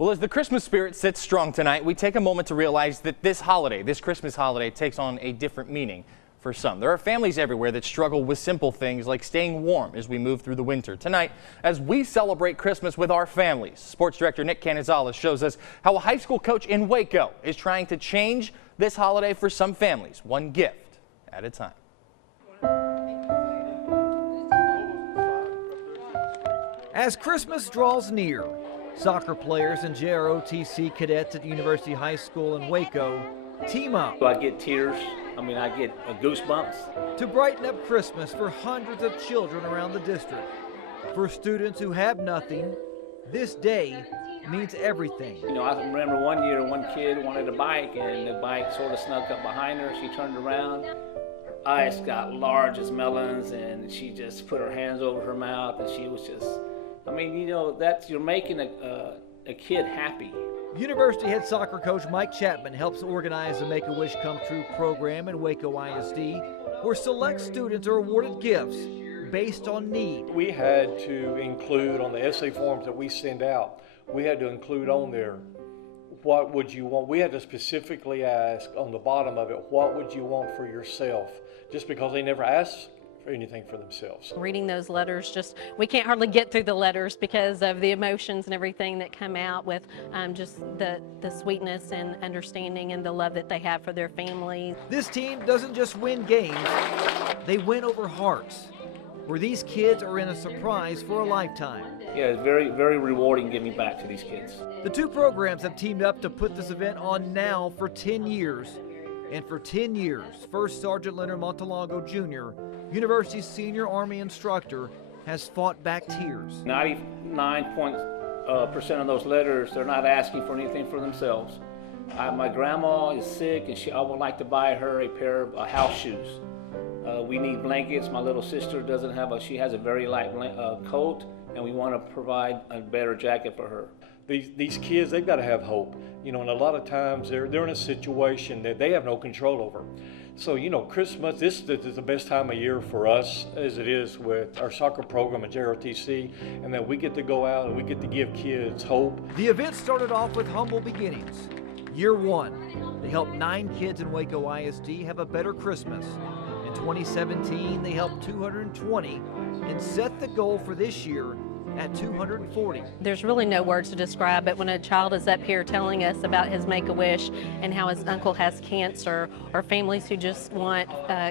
Well, as the Christmas spirit sits strong tonight, we take a moment to realize that this Christmas holiday, takes on a different meaning for some. There are families everywhere that struggle with simple things like staying warm as we move through the winter. Tonight, as we celebrate Christmas with our families, Sports Director Nick Canizales shows us how a high school coach in Waco is trying to change this holiday for some families, one gift at a time. As Christmas draws near, soccer players and JROTC cadets at University High School in Waco team up. I get tears. I get goosebumps. To brighten up Christmas for hundreds of children around the district. For students who have nothing, this day means everything. I remember one year one kid wanted a bike and the bike sort of snuck up behind her. She turned around. Eyes got large as melons and she just put her hands over her mouth and she was just, you're making a kid happy. University head soccer coach Mike Chapman helps organize the Make-A-Wish Come True program in Waco ISD, where select students are awarded gifts based on need. We had to include on the essay forms that we send out, we had to include on there, what would you want? We had to specifically ask on the bottom of it, what would you want for yourself? Just because they never asked for anything for themselves. Reading those letters, we can't hardly get through the letters because of the emotions and everything that come out with just the sweetness and understanding and the love that they have for their families. This team doesn't just win games, they win over hearts, where these kids are in a surprise for a lifetime. Yeah, it's very, very rewarding giving back to these kids. The two programs have teamed up to put this event on now for 10 years. And for 10 years, First Sergeant Leonard Montalongo Jr., University's senior Army instructor, has fought back tears. 99% of those letters, they're not asking for anything for themselves. My grandma is sick and I would like to buy her a pair of house shoes. We need blankets. My little sister she has a very light coat and we want to provide a better jacket for her. These kids, they've got to have hope, and a lot of times they're in a situation that they have no control over. So, Christmas, this is the best time of year for us, as it is with our soccer program at JROTC, and that we get to go out and we get to give kids hope. The event started off with humble beginnings. Year one, they helped 9 kids in Waco ISD have a better Christmas. In 2017, they helped 220 and set the goal for this year at 240. There's really no words to describe it when a child is up here telling us about his Make-A-Wish and how his uncle has cancer, or families who just want,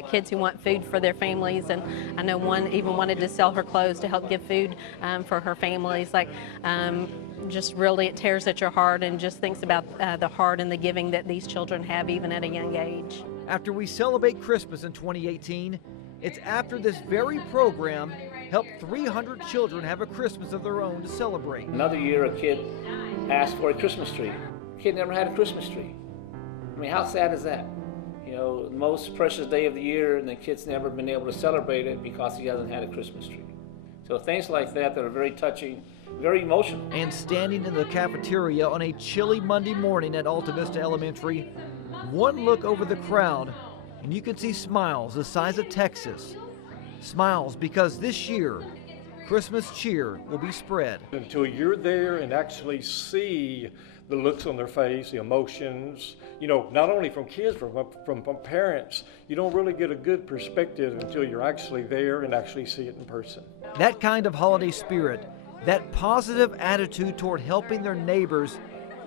kids who want food for their families. And I know one even wanted to sell her clothes to help give food for her families. Just really, it tears at your heart and just thinks about the heart and the giving that these children have even at a young age. After we celebrate Christmas in 2018, it's after this very program helped 300 children have a Christmas of their own to celebrate. Another year a kid asked for a Christmas tree. The kid never had a Christmas tree. How sad is that? The most precious day of the year and the kid's never been able to celebrate it because he hasn't had a Christmas tree. So things like that are very touching, very emotional. And standing in the cafeteria on a chilly Monday morning at Alta Vista Elementary, one look over the crowd and you can see smiles the size of Texas. Smiles because this year, Christmas cheer will be spread. Until you're there and actually see the looks on their face, the emotions, not only from kids, from parents, you don't really get a good perspective until you're actually there and actually see it in person. That kind of holiday spirit, that positive attitude toward helping their neighbors,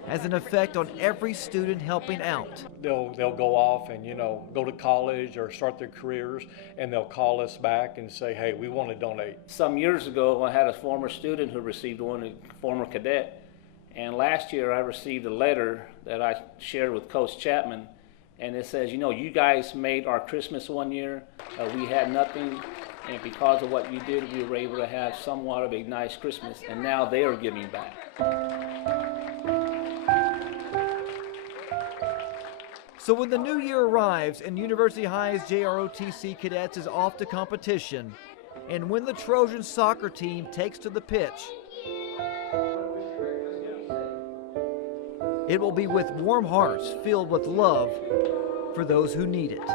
has an effect on every student helping out. They'll go off and go to college or start their careers, and they'll call us back and say, hey, we want to donate. Some years ago I had a former student who received one, a former cadet, and last year I received a letter that I shared with Coach Chapman, and it says, you guys made our Christmas one year, we had nothing, and because of what you did we were able to have somewhat of a nice Christmas, and now they are giving back. So when the new year arrives and University High's JROTC cadets is off to competition, and when the Trojan soccer team takes to the pitch, it will be with warm hearts filled with love for those who need it.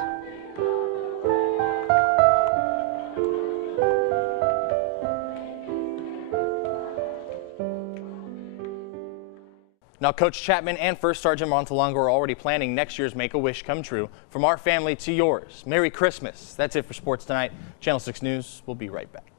Now, Coach Chapman and First Sergeant Montalongo are already planning next year's Make-A-Wish come true. From our family to yours, Merry Christmas. That's it for sports tonight. Channel 6 News. We'll be right back.